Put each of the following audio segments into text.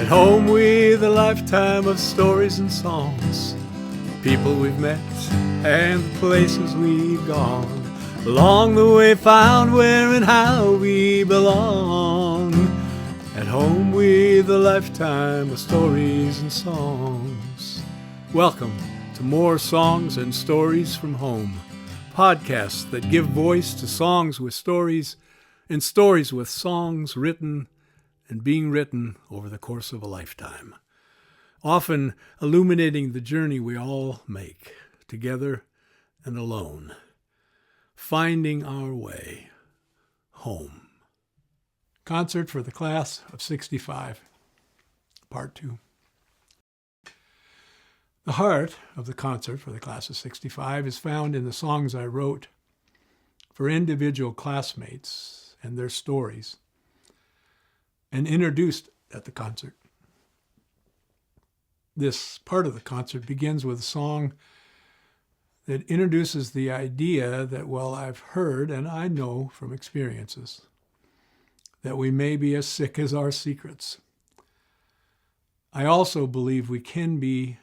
At home with a lifetime of stories and songs, people we've met and the places we've gone. Along the way found where and how we belong. At home with a lifetime of stories and songs. Welcome to More Songs and Stories from Home, podcasts that give voice to songs with stories and stories with songs written and being written over the course of a lifetime, often illuminating the journey we all make, together and alone, finding our way home. Concert for the Class of 65, Part 2. The heart of the concert for the Class of 65 is found in the songs I wrote for individual classmates and their stories, and introduced at the concert. This part of the concert begins with a song that introduces the idea that, well, I've heard and I know from experiences that we may be as sick as our secrets. I also believe we can be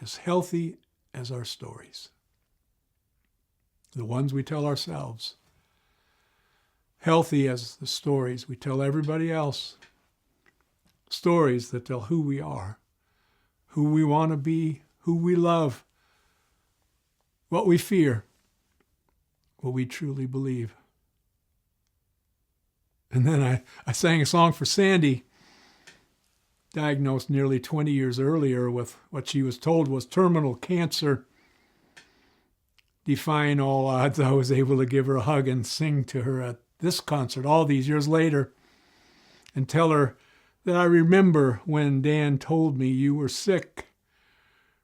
as healthy as our stories, the ones we tell ourselves. Healthy as the stories we tell everybody else. Stories that tell who we are, who we want to be, who we love, what we fear, what we truly believe. And then I sang a song for Sandy, diagnosed nearly 20 years earlier with what she was told was terminal cancer. Defying all odds, I was able to give her a hug and sing to her at this concert all these years later and tell her that I remember when Dan told me you were sick,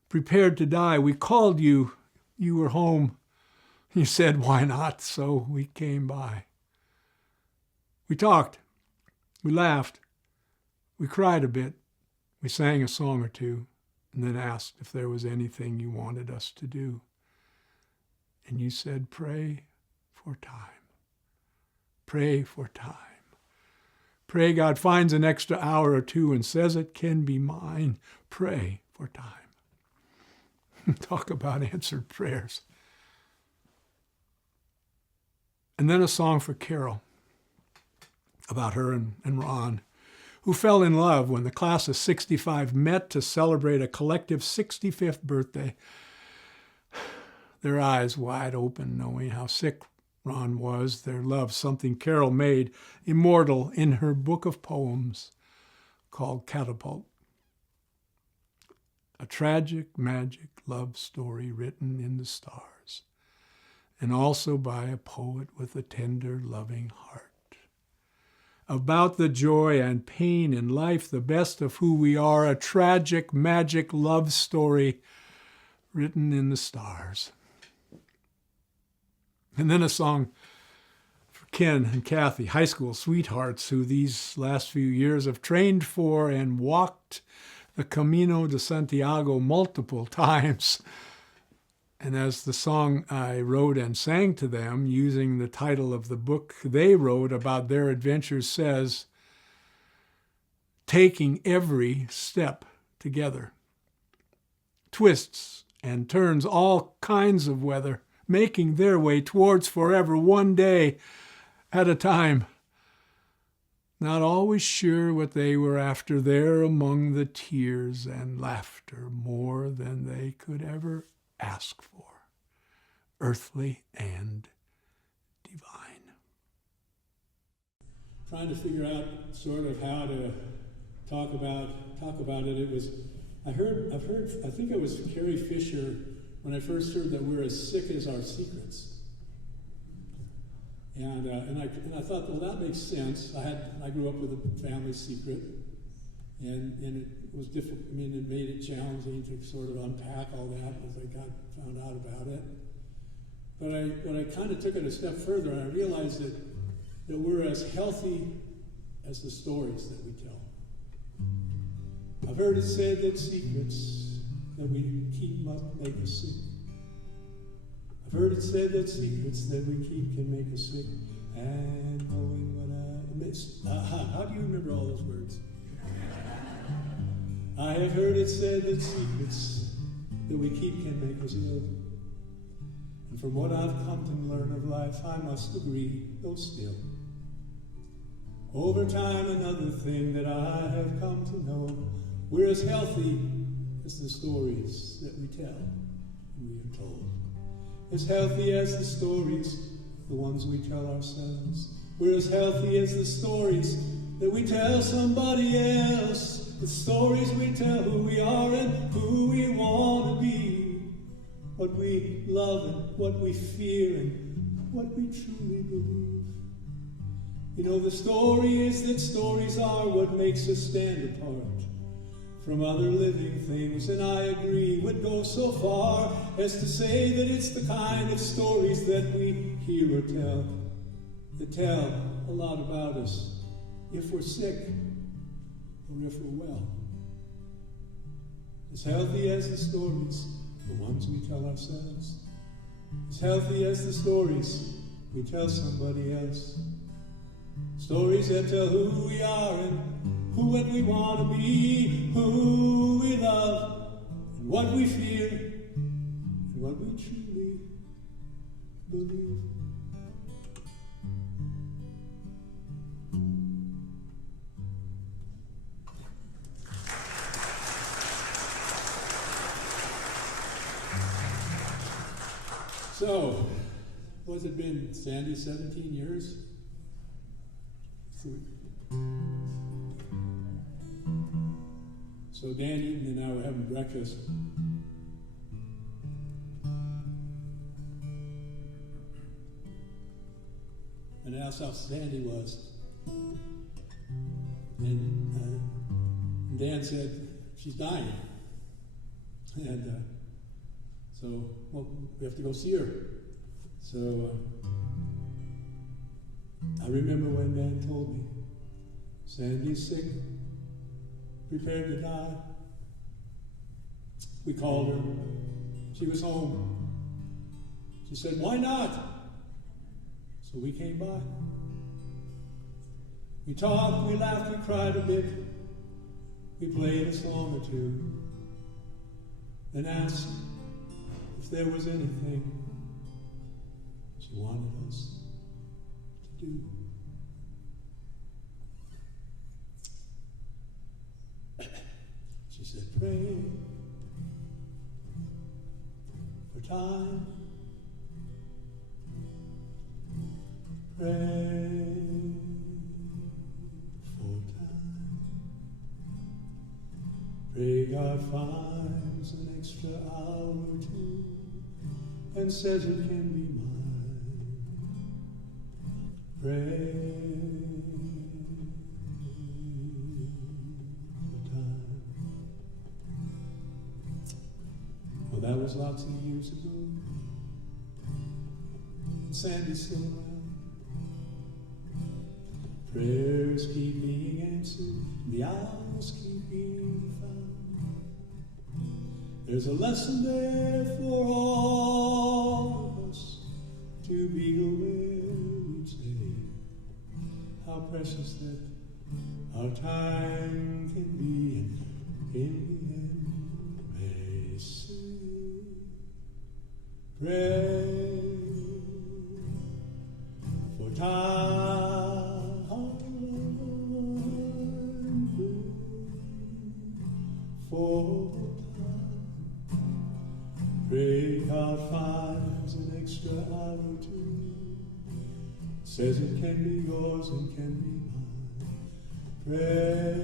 prepared to die. We called you, you were home. You said, why not? So we came by. We talked, we laughed, we cried a bit, we sang a song or two, and then asked if there was anything you wanted us to do. And you said, pray for time. Pray for time. Pray God finds an extra hour or two and says it can be mine. Pray for time. Talk about answered prayers. And then a song for Carol about her and Ron, who fell in love when the class of 65 met to celebrate a collective 65th birthday. Their eyes wide open, knowing how sick Ron was, their love, something Carol made immortal in her book of poems called Catapult. A tragic, magic love story written in the stars, and also by a poet with a tender, loving heart. About the joy and pain in life, the best of who we are, a tragic, magic love story written in the stars. And then a song for Ken and Kathy, high school sweethearts who these last few years have trained for and walked the Camino de Santiago multiple times. And as the song I wrote and sang to them, using the title of the book they wrote about their adventures, says, taking every step together. Twists and turns, all kinds of weather, making their way towards forever, one day at a time. Not always sure what they were after there among the tears and laughter, more than they could ever ask for, earthly and divine. Trying to figure out sort of how to talk about it. It was, I think it was Carrie Fisher when I first heard that we're as sick as our secrets. And I thought, well, that makes sense. I grew up with a family secret, and it was difficult. I mean, it made it challenging to sort of unpack all that as I found out about it. But I kind of took it a step further, and I realized that we're as healthy as the stories that we tell. I've heard it said that secrets that we keep must make us sick. I've heard it said that secrets that we keep can make us sick. And knowing what I missed. How do you remember all those words? I have heard it said that secrets that we keep can make us ill. And from what I've come to learn of life, I must agree, though still. Over time, another thing that I have come to know, we're as healthy as the stories that we tell and we are told. As healthy as the stories, the ones we tell ourselves. We're as healthy as the stories that we tell somebody else. The stories we tell who we are and who we want to be. What we love and what we fear and what we truly believe. You know, the story is that stories are what makes us stand apart from other living things, and I agree, would go so far as to say that it's the kind of stories that we hear or tell, that tell a lot about us, if we're sick or if we're well. As healthy as the stories, the ones we tell ourselves, as healthy as the stories we tell somebody else. Stories that tell who we are and who we want to be, who we love, and what we fear, and what we truly believe. So, what's it been, Sandy, 17 years? So Dan Eaton and I were having breakfast. And I asked how Sandy was. And Dan said, she's dying. And so, well, we have to go see her. So I remember when Dan told me, Sandy's sick, prepared to die. We called her. She was home. She said, why not? So we came by. We talked, we laughed, we cried a bit. We played a song or two. Then asked if there was anything she wanted us to do. She said, pray for time. Pray for time. Pray God finds an extra hour or two and says it can be mine. Pray for time. Well, that was lots of years ago. And Sandy's still around. Prayers keep being answered, the hours keep being found. There's a lesson there for all of us to be aware each day, how precious that our time can be, and in the end may say, pray for time. For time, pray God finds an extra hour or two, says it can be yours and can be mine. Pray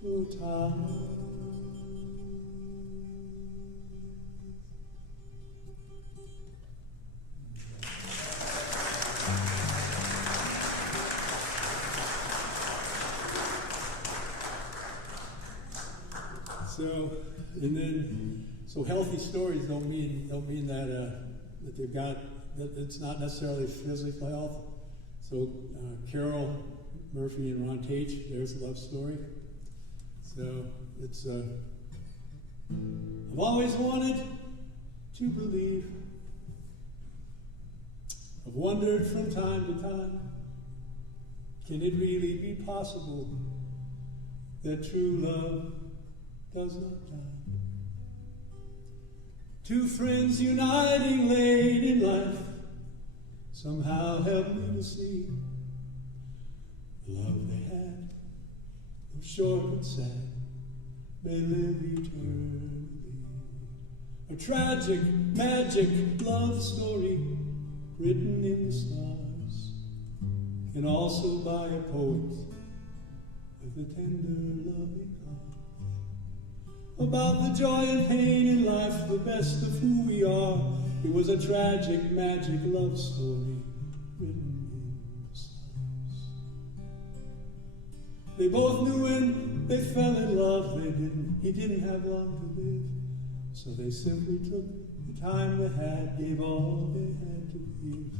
for time. So healthy stories don't mean that they've got, that it's not necessarily physical health. So Carol Murphy and Ron Tate, there's a love story. So it's I've always wanted to believe. I've wondered from time to time Can it really be possible that true love does not die? Two friends uniting late in life somehow helped me to see the love they had, though short and sad, may live eternally. A tragic, magic love story written in the stars, and also by a poet with a tender, loving heart. About the joy and pain in life, the best of who we are. It was a tragic, magic love story written in the stars. They both knew when they fell in love, he didn't have long to live. So they simply took the time they had, gave all they had to give.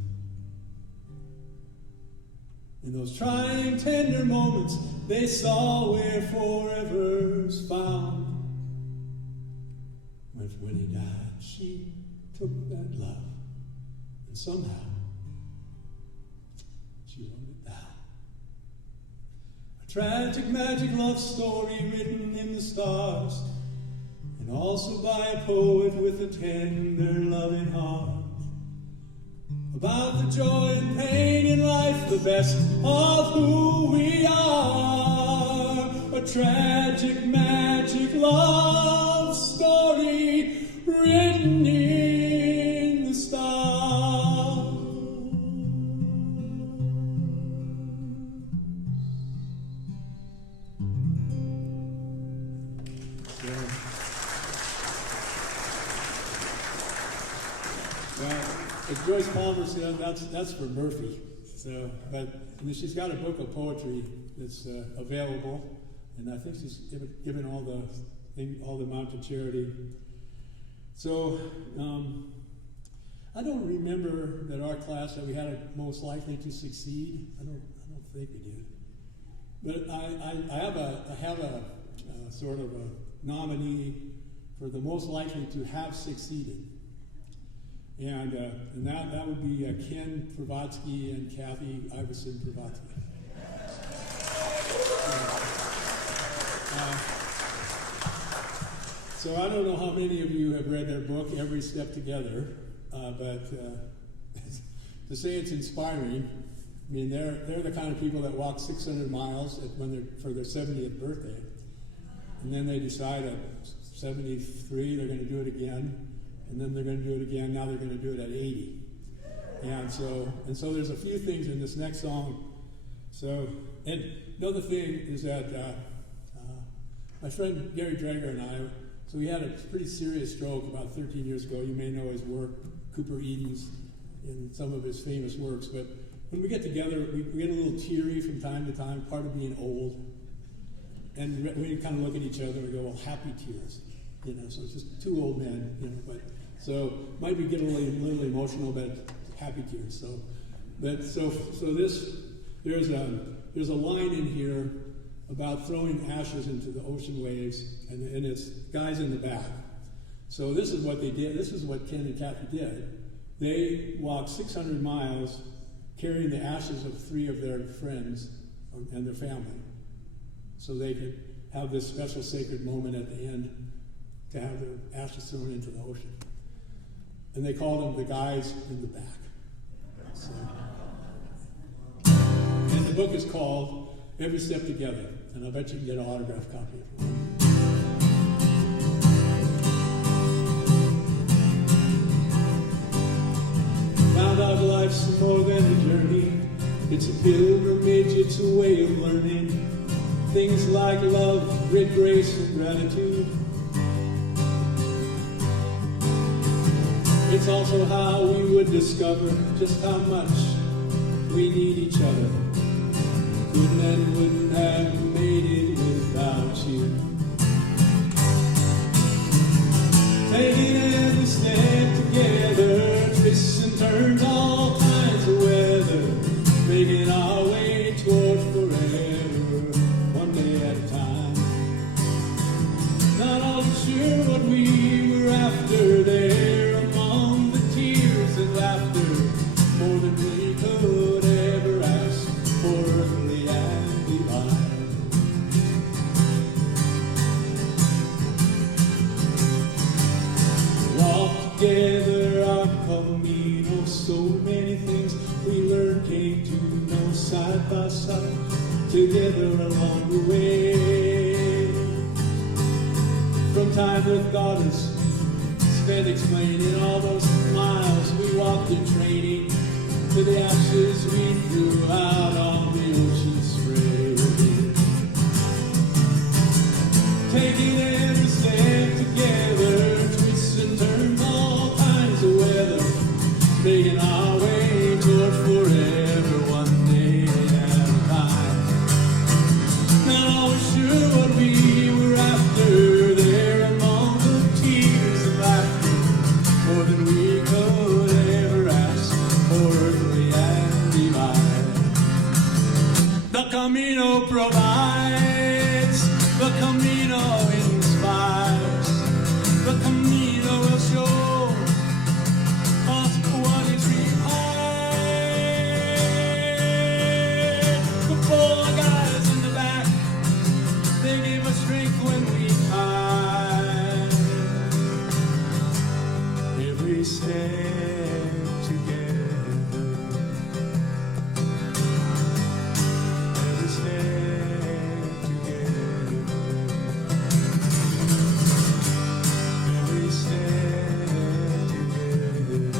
In those trying, tender moments, they saw where forever's found. When he died, she took that love, and somehow she wrote it down. A tragic, magic love story written in the stars, and also by a poet with a tender, loving heart. About the joy and pain in life, the best of who we are. A tragic, magic love story written in the stars. As Joyce Palmer said, that's for Murphy. So, but she's got a book of poetry that's available, and I think she's given all the amount to charity. So, I don't remember that our class that we had a most likely to succeed. I don't think we did. But I have a sort of a nominee for the most likely to have succeeded. And that would be Ken Pravatsky and Kathy Iverson Pravatsky. So I don't know how many of you have read their book, Every Step Together, but to say it's inspiring, I mean, they're the kind of people that walk 600 miles for their 70th birthday, and then they decide at 73 they're going to do it again. And then they're going to do it again. Now they're going to do it at 80. And so there's a few things in this next song. So, and another thing is that my friend Gary Drager and I, so we had a pretty serious stroke about 13 years ago. You may know his work, Cooper Eden's, in some of his famous works. But when we get together, we get a little teary from time to time, part of being old. And we kind of look at each other and we go, well, happy tears. So it's just two old men, but so might be getting a little emotional, but happy tears. So there's a line in here about throwing ashes into the ocean waves, and it's guys in the back. So this is what they did. This is what Ken and Kathy did. They walked 600 miles carrying the ashes of 3 of their friends and their family, so they could have this special sacred moment at the end to have their ashes thrown into the ocean. And they called them the guys in the back. So, and the book is called Every Step Together, and I bet you can get an autographed copy of it. Found out life's more than a journey. It's a pilgrimage, it's a way of learning things like love, great grace, and gratitude. It's also how we would discover just how much we need each other. Good men wouldn't have made it without you. Taking every step together, twists and turns, all kinds of weather, making our way toward forever, one day at a time. Not all sure what we were after there, among the tears and laughter, more than we could ever ask for earthly. together along the way. From time with goddess, spent explaining all those miles we walked in training, to the ashes we threw out on the ocean spray. Taking every step together, twists and turns, all kinds of weather, making our way toward forever, one day at a time. Not always sure what we were after, there among the tears and laughter, more than we could ever ask for, earthly and divine. The Camino provides, the Camino inspires, the Camino will show us what is required. The four guys in the back, they give us strength when we hide. Every step together, every step together, every step together.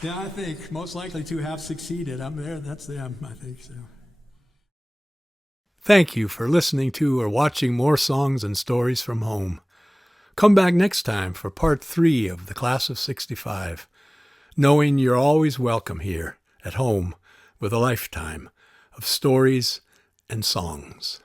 Yeah, I think most likely to have succeeded. I'm there. That's them, I think so. Thank you for listening to or watching more songs and stories from home. Come back next time for part 3 of the Class of 65, knowing you're always welcome here at home with a lifetime of stories and songs.